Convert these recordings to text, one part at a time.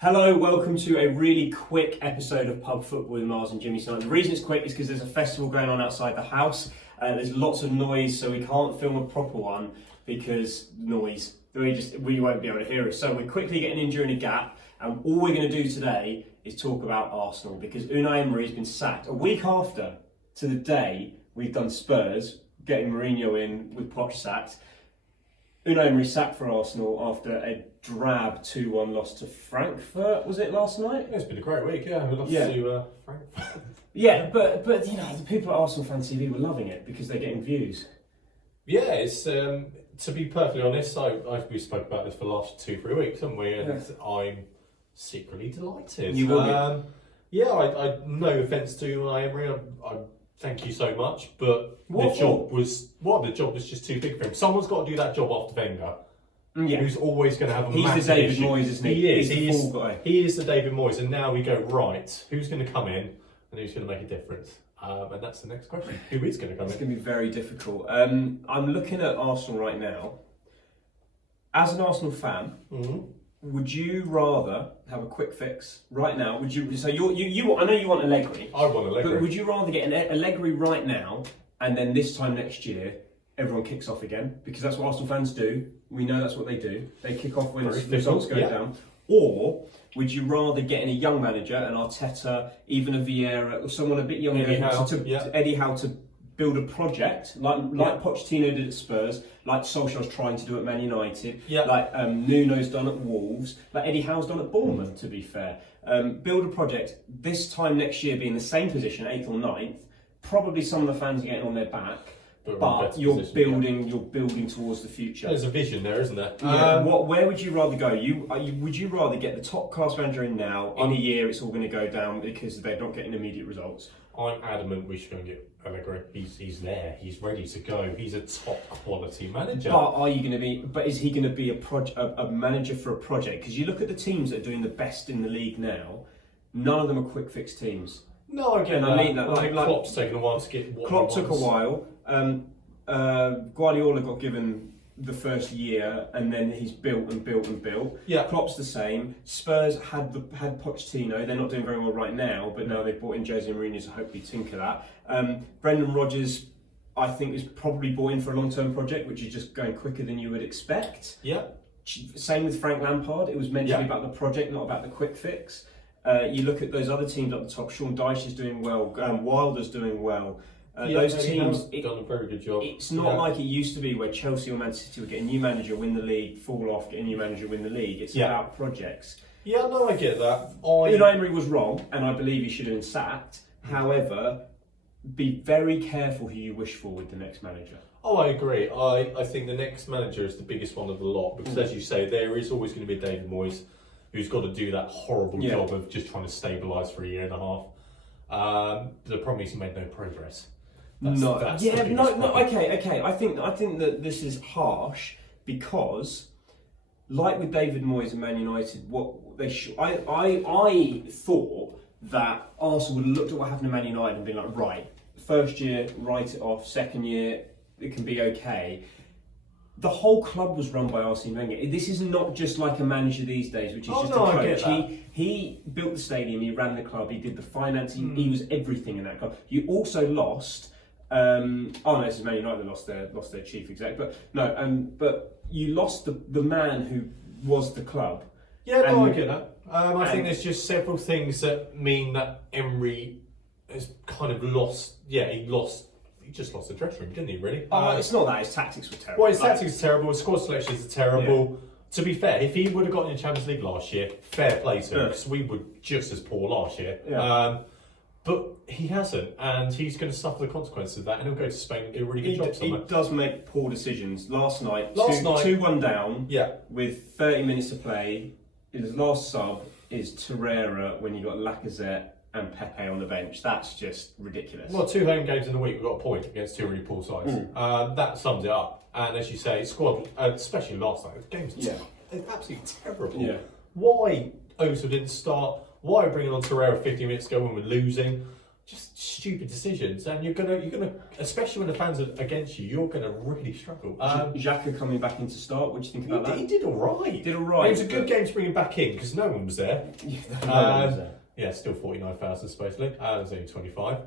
Hello, welcome to a really quick episode of Pub Football with Miles and Jimmy tonight. The reason it's quick is because there's a festival going on outside the house. There's lots of noise, so we can't film a proper one because noise. We won't be able to hear us. So we're quickly getting in during a gap, and all we're going to do today is talk about Arsenal because Unai Emery has been sacked a week after to the day we've done Spurs, getting Mourinho in with Poch sacked. Unai Emery sacked for Arsenal after a drab 2-1 loss to Frankfurt, was it last night? Yeah, it's been a great week, yeah. We lost to Frankfurt. Yeah, but you know, the people at Arsenal Fan TV were loving it because they're getting views. Yeah, it's to be perfectly honest, we spoke about this for the last 2-3 weeks, haven't we? And I'm secretly delighted. You will be. I no offence to Unai Emery, I thank you so much, but the job was just too big for him. Someone's got to do that job after Wenger. Yeah. Who's always going to have a massive He's the David issue. Moyes, isn't he? He's the fall guy. He is the David Moyes, and now we go, right, who's going to come in and who's going to make a difference? And that's the next question. Who is going to come in? It's going to be very difficult. I'm looking at Arsenal right now. As an Arsenal fan, would you rather have a quick fix right now? Would you? So you I know you want Allegri. I want Allegri. But would you rather get an Allegri right now and then this time next year everyone kicks off again? Because that's what Arsenal fans do. We know that's what they do. They kick off when the results go down. Or would you rather get in a young manager, an Arteta, even a Vieira, or someone a bit younger, Eddie Howe to build a project like Pochettino did at Spurs, like Solskjaer's trying to do at Man United, like Nuno's done at Wolves, like Eddie Howe's done at Bournemouth, to be fair. Build a project, this time next year be in the same position, 8th or 9th, probably some of the fans are getting on their back, but you're building towards the future. There's a vision there, isn't there? Yeah. Where would you rather go? Would you rather get the top class manager in now? In a year, it's all going to go down because they're not getting immediate results. I'm adamant we should go and get Allegri. He's there. He's ready to go. He's a top quality manager. But are you going to be? But is he going to be a manager for a project? Because you look at the teams that are doing the best in the league now. None of them are quick fix teams. No, again, I mean that. Like Klopp's taken a while to get. Klopp took a while. Guardiola got given the first year, and then he's built and built and built. Yeah, Klopp's the same. Spurs had Pochettino. They're not doing very well right now, but now they've brought in Jose Mourinho to hopefully tinker that. Brendan Rodgers, I think, is probably brought in for a long-term project, which is just going quicker than you would expect. Yeah. Same with Frank Lampard. It was meant to be about the project, not about the quick fix. You look at those other teams up the top. Sean Dyche is doing well. Wilder's doing well. Those teams have done a very good job. It's not like it used to be where Chelsea or Man City would get a new manager, win the league, fall off, get a new manager, win the league. It's about projects. Yeah, no, I get that. Unai Emery was wrong, and I believe he should have been sacked. However, be very careful who you wish for with the next manager. Oh, I agree. I think the next manager is the biggest one of the lot because, as you say, there is always going to be David Moyes who's got to do that horrible job of just trying to stabilise for a year and a half. The problem is he made no progress. Okay. I think that this is harsh because, like with David Moyes and Man United, I thought that Arsenal would have looked at what happened to Man United and been like, right, first year, write it off. Second year, it can be okay. The whole club was run by Arsene Wenger. This is not just like a manager these days, which is a coach. He built the stadium, he ran the club, he did the financing, he was everything in that club. You also lost. This is Man United lost their chief exec, but you lost the man who was the club. Yeah, I get that. I think there's just several things that mean that Emery has kind of lost. Yeah, he just lost the dressing room, didn't he? Really? It's not that his tactics were terrible. Well, his tactics are terrible. His squad selections are terrible. Yeah. To be fair, if he would have gotten in the Champions League last year, fair play to him because we were just as poor last year. Yeah. But he hasn't, and he's going to suffer the consequences of that, and he'll go to Spain and do a really good job somewhere. He does make poor decisions. Last night, 2-1 down, with 30 minutes to play. His last sub is Torreira when you got Lacazette and Pepe on the bench. That's just ridiculous. Well, 2 home games in the week, we've got a point against 2 really poor sides. That sums it up. And as you say, squad, especially last night, the game's absolutely terrible. Yeah. Why Ozil didn't start? Why bringing on Torreira 50 minutes ago when we're losing? just stupid decisions, and you're gonna, especially when the fans are against you, you're gonna really struggle. Xhaka coming back in to start. What do you think about that? He did all right. Did all right. It was a good game to bring him back in because no one was there. No one was there. Yeah, still 49,000 supposedly. It was only 25.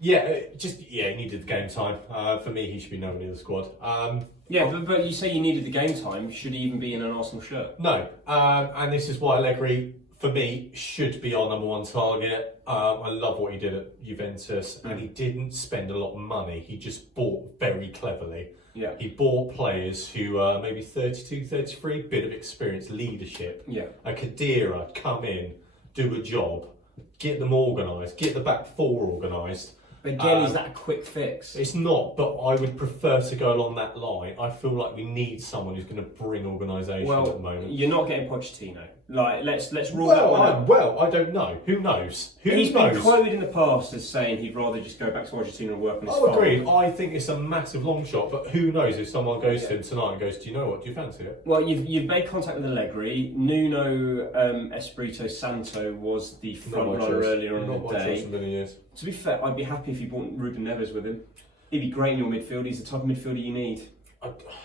He needed the game time. For me, he should be nowhere near the squad. But you say you needed the game time. Should he even be in an Arsenal shirt? No, and this is why Allegri, for me, should be our number one target. I love what he did at Juventus, and he didn't spend a lot of money. He just bought very cleverly. Yeah. He bought players who are maybe 32, 33, bit of experience, leadership. Yeah. A Khedira, come in, do a job, get them organised, get the back four organised. Again, is that a quick fix? It's not, but I would prefer to go along that line. I feel like we need someone who's going to bring organisation at the moment. You're not getting Pochettino. Like, let's rule that one out. Well, I don't know. Who knows? He's been quoted in the past as saying he'd rather just go back to Argentina and work on his farm. Agree. I think it's a massive long shot, but who knows if someone goes to him tonight and goes, do you know what, do you fancy it? Well, you've made contact with Allegri. Nuno Espirito Santo was the front runner earlier on in the day. To be fair, I'd be happy if you brought Ruben Neves with him. He'd be great in your midfield. He's the type of midfielder you need.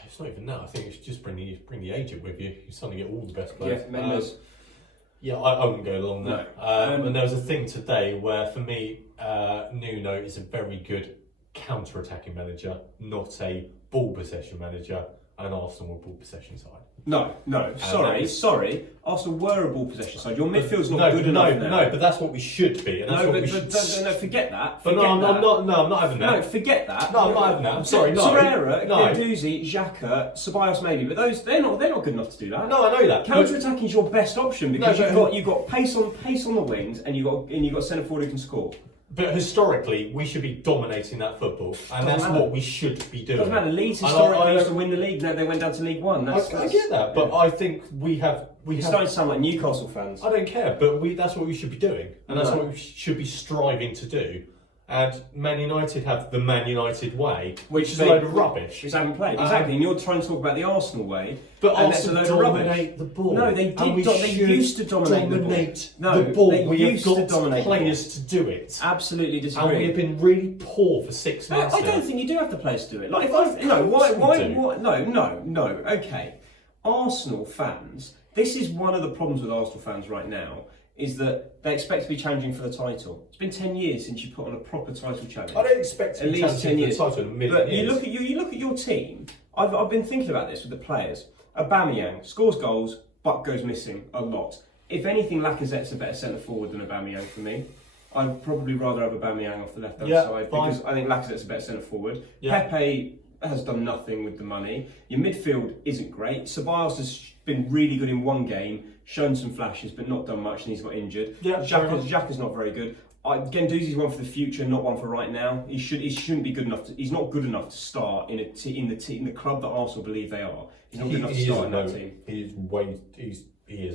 It's not even that. I think you should just bring the agent with you. You're starting to get all the best players. Yeah, Mendes. I wouldn't go along that. No. And there was a thing today where, for me, Nuno is a very good counter-attacking manager, not a ball possession manager, and Arsenal were ball possession side. No. Sorry. Arsenal were a ball possession side. Your midfield's not good enough now. No, but that's what we should be. And that's no, forget that. I'm not having that. No, forget that. No, I'm not having that. I'm sorry, no. Torreira, Guendouzi, Xhaka, Ceballos maybe, but they're not good enough to do that. No, I know that. Counter-attacking is your best option because you've got pace on the wings and you've got centre forward who can score. But historically, we should be dominating that football, and that's what we should be doing. Doesn't matter. Leeds historically used to win the league. No, they went down to League One. I get that, but I think we have. You're starting to sound like Newcastle fans. I don't care, but that's what we should be doing, and that's what we should be striving to do. And Man United have the Man United way, which is a load of rubbish. Which they haven't played. Exactly, and you're trying to talk about the Arsenal way. But Arsenal dominate the ball. No, they did. They used to dominate the ball. We have got players to do it. Absolutely disagree. And we have been really poor for 6 months. I don't think you do have the players to do it. Like, okay. Arsenal fans, this is one of the problems with Arsenal fans right now, is that they expect to be challenging for the title. It's been 10 years since you put on a proper title challenge. I don't expect to be challenging for the title in a million years. But you look at your team. I've been thinking about this with the players. Aubameyang scores goals, but goes missing a lot. If anything, Lacazette's a better centre forward than Aubameyang for me. I'd probably rather have Aubameyang off the left-hand side because I think Lacazette's a better centre forward. Yeah. Pepe has done nothing with the money. Your midfield isn't great. Ceballos has been really good in one game, shown some flashes, but not done much, and he's got injured. Yeah, Xhaka's not very good. Guendouzi's one for the future, not one for right now. He shouldn't be good enough. He's not good enough to start in the club that Arsenal believe they are. He's not good enough to start in that team. He is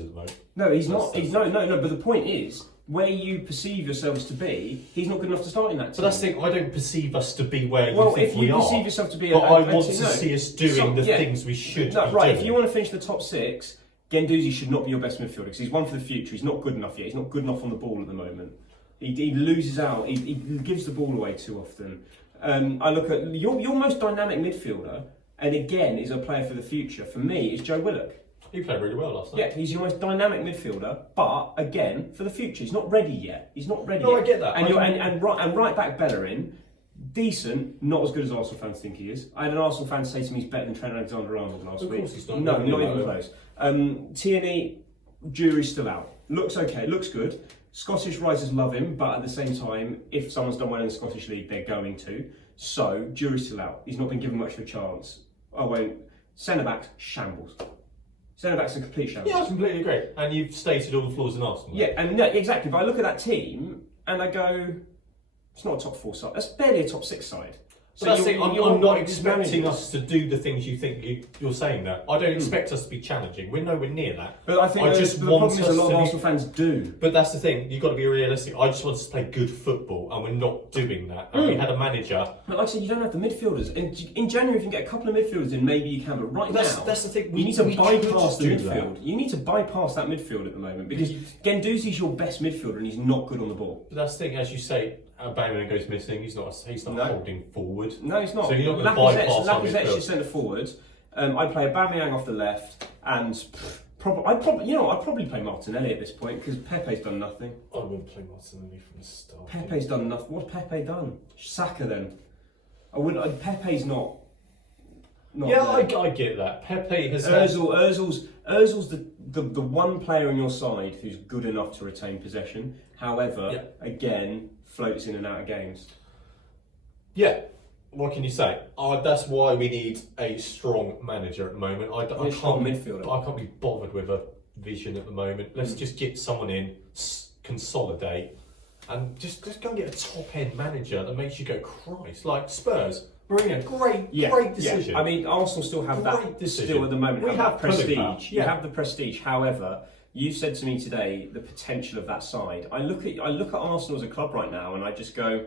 at the moment. No, he's not. No. But the point is, where you perceive yourselves to be, he's not good enough to start in that team. But that's the thing, I don't perceive us to be where you think we are. Well, if you perceive yourself to be but I want to see us doing the things we should be doing. If you want to finish the top six, Guendouzi should not be your best midfielder because he's one for the future. He's not good enough yet. He's not good enough on the ball at the moment. He loses out. He gives the ball away too often. I look at your most dynamic midfielder, and again is a player for the future. For me, is Joe Willock. He played really well last night. Yeah, he's your most dynamic midfielder, but again, for the future, he's not ready yet. No, I get that. And right back Bellerin, decent, not as good as Arsenal fans think he is. I had an Arsenal fan say to me he's better than Trent Alexander-Arnold last week. Of course he's not. No, not even close. Tierney, jury's still out. Looks okay, looks good. Scottish risers love him, but at the same time, if someone's done well in the Scottish League, they're going to. So, jury's still out. He's not been given much of a chance. Centre-backs, shambles. Centre-back's a complete shambles. Yeah, I completely agree. And you've stated all the flaws in Arsenal. Yeah, and no, exactly. But I look at that team and I go, it's not a top four side. That's barely a top six side. So that's it. I'm not expecting managers. us to do the things you think you're saying that. I don't expect us to be challenging. We're nowhere near that. But I think the problem is a lot of Arsenal fans do. But that's the thing. You've got to be realistic. I just want us to play good football, and we're not doing that. And we had a manager. But like I said, you don't have the midfielders. In January, if you can get a couple of midfielders in, maybe you can. But right now, that's the thing. You need to bypass the do midfield. that. You need to bypass that midfield at the moment because Guendouzi's your best midfielder, and he's not good on the ball. But that's the thing, as you say. Aubameyang goes missing. He's not holding forward. No, he's not. So you're not going to bypass our Lacazette's midfield. your centre forward. I play Aubameyang off the left, and I'd probably play Martinelli at this point because Pepe's done nothing. I wouldn't play Martinelli from the start. Pepe's done nothing. What's Pepe done? Saka then. I wouldn't. Pepe's not. Yeah, there. I get that. Pepe has. Ozil's the one player on your side who's good enough to retain possession. However, again, floats in and out of games. Yeah. What can you say? That's why we need a strong manager at the moment. I strong can't midfielder. I can't be bothered with a vision at the moment. Let's just get someone in, consolidate, and just go and get a top end manager that makes you go, Christ, like Spurs. Mourinho, great decision. Yeah. I mean, Arsenal still have Great that decision. still at the moment. We have that prestige. Yeah. You have the prestige. However, you said to me today the potential of that side. I look at Arsenal as a club right now, and I just go,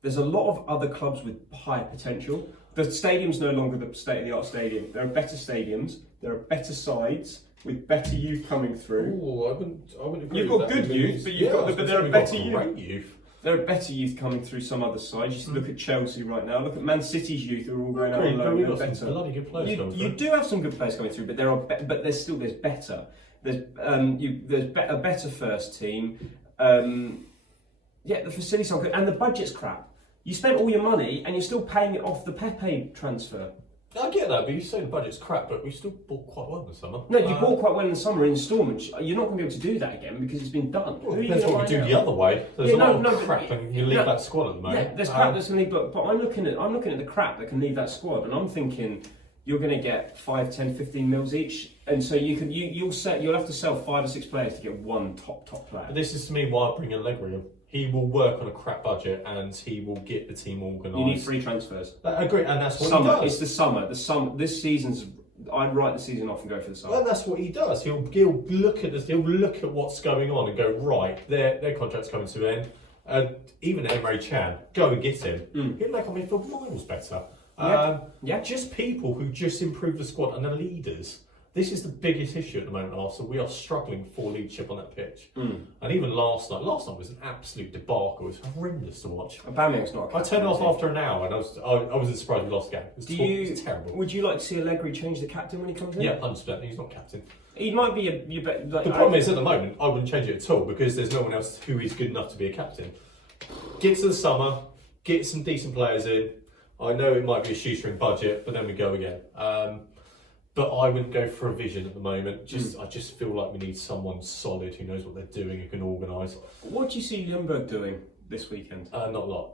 there's a lot of other clubs with higher potential. The stadium's no longer the state-of-the-art stadium. There are better stadiums. There are better sides with better youth coming through. Oh, I wouldn't agree. You've with got that. good youth, but there are we've better got great youth. youth. There are better youth coming through some other sides. Just look at Chelsea right now. Look at Man City's youth who are all going out on loan. We've They're got better. some bloody good players coming You through. do have some good players coming through, but there's better. There's a better first team. The facilities are good, and the budget's crap. You spent all your money, and you're still paying it off the Pepe transfer. I get that, but you say the budget's crap, but we still bought quite well in the summer. No, you bought quite well in the summer in instalments. You're not going to be able to do that again because it's been done. Well, depends what we do the other way. There's a lot of crap and you leave that squad at the moment. Yeah, there's crap that's going to leave, but I'm looking at the crap that can leave that squad, and I'm thinking you're going to get 5, 10, 15 mils each, and so you'll have to sell 5 or 6 players to get one top player. But this is to me why I bring Allegri in. He will work on a crap budget and he will get the team organised. You need free transfers. I agree, and that's what Summer. he does. It's the summer. This season's. I'd write the season off and go for the summer. And that's what he does. He'll look at this. He'll look at what's going on and go, right, their contract's coming to an end. Even Emery Chan, go and get him. He'll make our midfield miles better. Just people who just improve the squad and the leaders. This is the biggest issue at the moment, Arsenal. We are struggling for leadership on that pitch. And even last night was an absolute debacle. It was horrendous to watch. Aubameyang's not. I turned off after an hour and I wasn't surprised we lost the game. It was terrible. Would you like to see Allegri change the captain when he comes in? Yeah, 100%. He's not captain. He might be the problem is, at the moment, I wouldn't change it at all because there's no one else who is good enough to be a captain. Get to the summer, get some decent players in. I know it might be a shoestring budget, but then we go again. But I wouldn't go for a vision at the moment. I just feel like we need someone solid who knows what they're doing, who can organise. What do you see Ljungberg doing this weekend? Not a lot.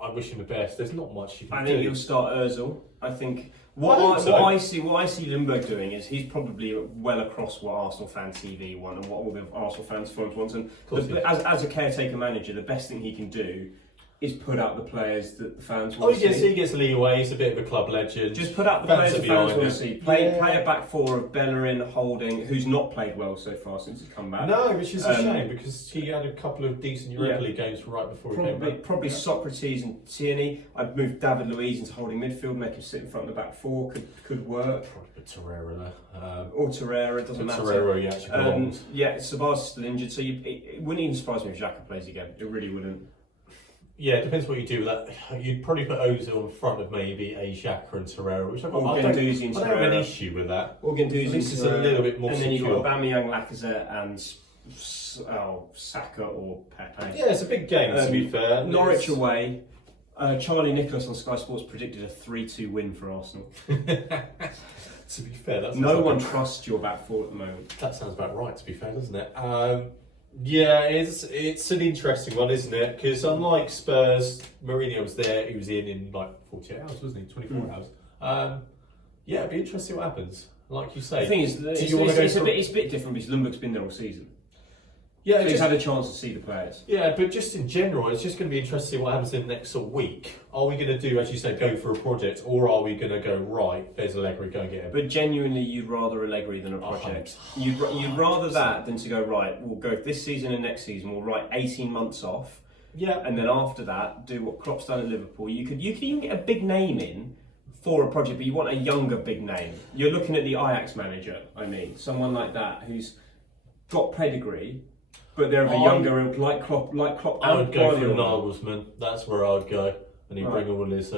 I wish him the best. There's not much you can do. I think he'll start Ozil. I think what I see Ljungberg doing is he's probably well across what Arsenal Fan TV want and what all the Arsenal fans want. And as a caretaker manager, the best thing he can do is put out the players that the fans want to see. He gets leeway. He's a bit of a club legend. Just put out the players the fans want to see. Play a back four of Bellerin, Holding, who's not played well so far since he's come back. No, which is a shame because he had a couple of decent Europa League games right before he came back. Probably Socrates and Tierney. I'd move David Luiz into holding midfield, make him sit in front of the back four. Could work. Probably put Torreira there. Or Torreira, doesn't matter. Torreira, he actually belongs. Sabas is still injured, so it wouldn't even surprise me if Xhaka plays again. It really wouldn't. Yeah, it depends what you do with that. You'd probably put Ozil in front of maybe a Xhaka and Torreira, which I don't have an issue with that. Or Guendouzi. This is a little bit more secure. And then secure. you've got Aubameyang, Lacazette and Saka or Pepe. Yeah, it's a big game to be fair. Norwich away. Charlie Nicholas on Sky Sports predicted a 3-2 win for Arsenal. To be fair, that's no one trusts your back four at the moment. That sounds about right, to be fair, doesn't it? Yeah, it's an interesting one, isn't it? Because unlike Spurs, Mourinho was there. He was in like 48 hours, wasn't he? 24 hours. Yeah, it'd be interesting what happens. Like you say, the thing is, it's a bit different because Ljungberg's been there all season. Yeah, So he's had a chance to see the players. Yeah, but just in general, it's just going to be interesting to see what happens in the next sort of week. Are we going to do, as you said, go for a project, or are we going to go, right, there's Allegri, go and get him? But genuinely, you'd rather Allegri than a project. You'd rather that than to go, right, we'll go this season and next season, we'll write 18 months off. Yeah. And then after that, do what Klopp's done at Liverpool. You could even get a big name in for a project, but you want a younger big name. You're looking at the Ajax manager, someone like that who's got pedigree, but they're of a younger ilk, like Klopp. I would go for Nagelsmann. That's where I'd go, and he'd bring all his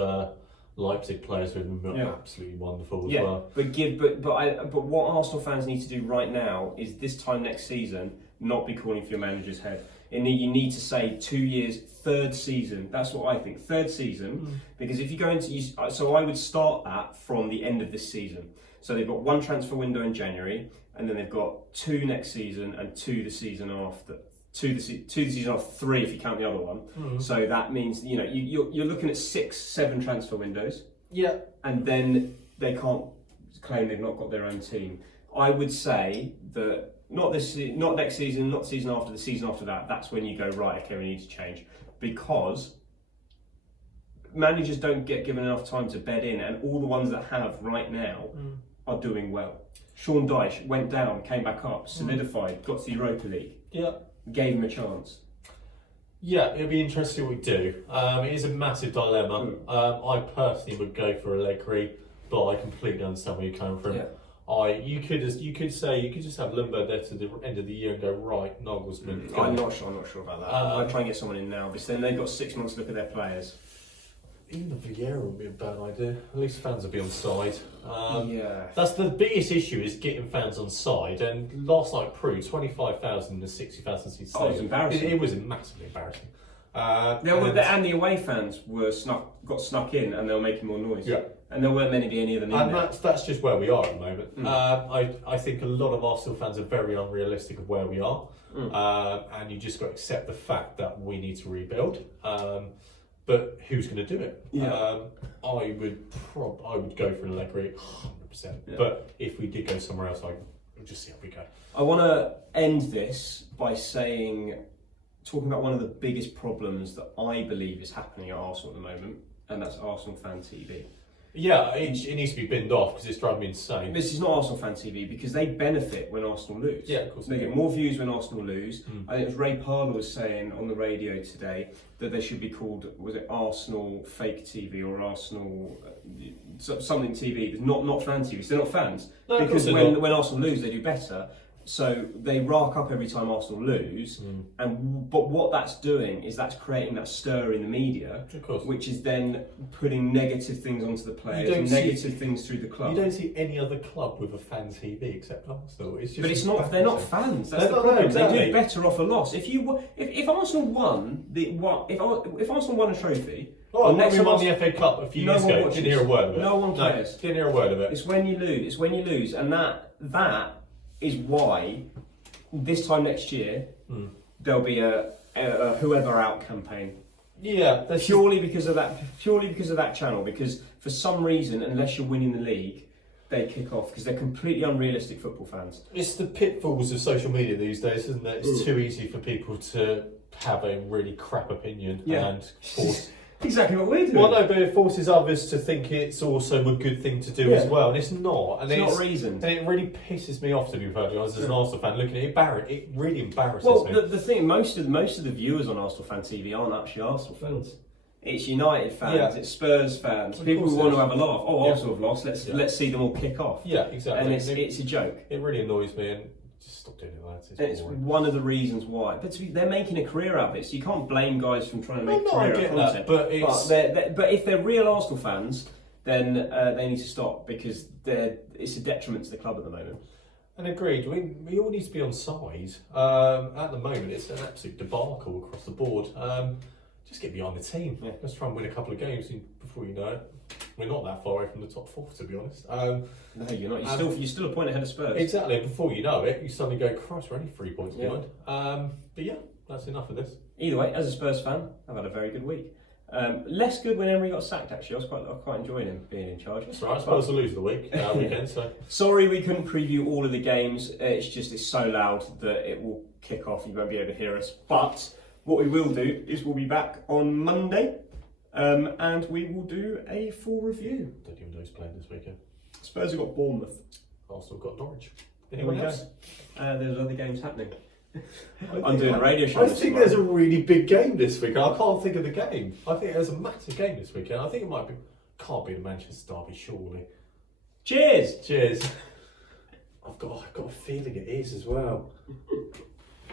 Leipzig players with him. Absolutely wonderful as well. But what Arsenal fans need to do right now is this time next season not be calling for your manager's head. You need to say 2 years, third season. That's what I think. Third season, because if you go into, so I would start that from the end of this season. So they've got one transfer window in January, and then they've got 2 next season and 2 the season after. 2 the season after, 3 if you count the other one. So that means you're looking at 6, 7 transfer windows. Yeah, and then they can't claim they've not got their own team. I would say that not next season, not the season after, the season after that. That's when you go, right, okay, we need to change, because managers don't get given enough time to bed in, and all the ones that have right now are doing well. Sean Dyche went down, came back up, solidified, got to the Europa League. Yeah, gave him a chance. Yeah, it'll be interesting what we do. It is a massive dilemma. I personally would go for Allegri, but I completely understand where you're coming from. Yeah. You could just have Lundberg there to the end of the year and go, right, Nagelsmann. I'm not sure about that. I'd try and get someone in now, because then they've got 6 months to look at their players. Even Vieira would be a bad idea. At least fans would be on side. Yeah. That's the biggest issue, is getting fans on side. And last night proved 25,000 in the 60,000 seat stadium. It was embarrassing. It was massively embarrassing. And the away fans got snuck in, and they were making more noise. Yeah. And there weren't many any of them in and there. that's just where we are at the moment. I think a lot of Arsenal fans are very unrealistic of where we are. And you just got to accept the fact that we need to rebuild. But who's going to do it? Yeah. I would go for an Allegri 100%. Yeah. But if we did go somewhere else, I'd just see how we go. I want to end this by talking about one of the biggest problems that I believe is happening at Arsenal at the moment, and that's Arsenal Fan TV. Yeah, it needs to be binned off, because it's driving me insane. This is not Arsenal Fan TV, because they benefit when Arsenal lose. Yeah, of course. They get more views when Arsenal lose. I think it was Ray Parlour was saying on the radio today that they should be called, was it Arsenal Fake TV or Arsenal something TV? Not Fan TV. So they're not fans. No, because when Arsenal lose, they do better. So they rack up every time Arsenal lose, but what that's doing is that's creating that stir in the media, which is then putting negative things onto the players, and negative things through the club. You don't see any other club with a fan TV except Arsenal. They're not fans. That's the problem. They do better off a loss. If Arsenal won if Arsenal won a trophy. Oh, we won the FA Cup a few years ago. Didn't hear a word of it. No one cares. Didn't hear a word of it. It's when you lose, and that is why this time next year there'll be a whoever out campaign. Yeah, purely because of that channel. Because for some reason, unless you're winning the league, they kick off, because they're completely unrealistic football fans. It's the pitfalls of social media these days, isn't it? It's too easy for people to have a really crap opinion and force. Exactly what we're doing. Well, no, but it forces others to think it's also a good thing to do as well, and it's not. And it's not reasoned. And it really pisses me off, to be perfectly honest, as an Arsenal fan. Looking at it, it really embarrasses me. Well, the thing, most of the viewers on Arsenal Fan TV aren't actually Arsenal fans. It's United fans, it's Spurs fans, people who want to have a laugh. Oh, Arsenal have lost. Let's see them all kick off. Yeah, exactly. And it's a joke. It really annoys me, and just stop doing it, lads. It's one of the reasons why. But they're making a career out of it, so you can't blame guys from trying to make a career out of content. But if they're real Arsenal fans, then they need to stop, because it's a detriment to the club at the moment. And agreed, we all need to be on side. At the moment, it's an absolute debacle across the board. Just get behind the team. Yeah. Let's try and win a couple of games, and before you know it, we're not that far away from the top 4, to be honest. No, you're not. You're still a point ahead of Spurs. Exactly. And before you know it, you suddenly go, Christ, we're only 3 points behind. But yeah, that's enough of this. Either way, as a Spurs fan, I've had a very good week. Less good when Emery got sacked. Actually, I was quite enjoying him being in charge. That's right. I suppose the loser of the weekend. So sorry we couldn't preview all of the games. It's so loud that it will kick off. You won't be able to hear us. But what we will do is we'll be back on Monday, and we will do a full review. Don't even know who's playing this weekend. Spurs have got Bournemouth. Arsenal got Norwich. Here we Anyone go. else? There's other games happening. I'm doing a radio show. I think there's a really big game this week. I can't think of the game. I think there's a massive game this weekend. I think it might be. Can't be the Manchester derby, surely. Cheers. Cheers. I've got a feeling it is as well.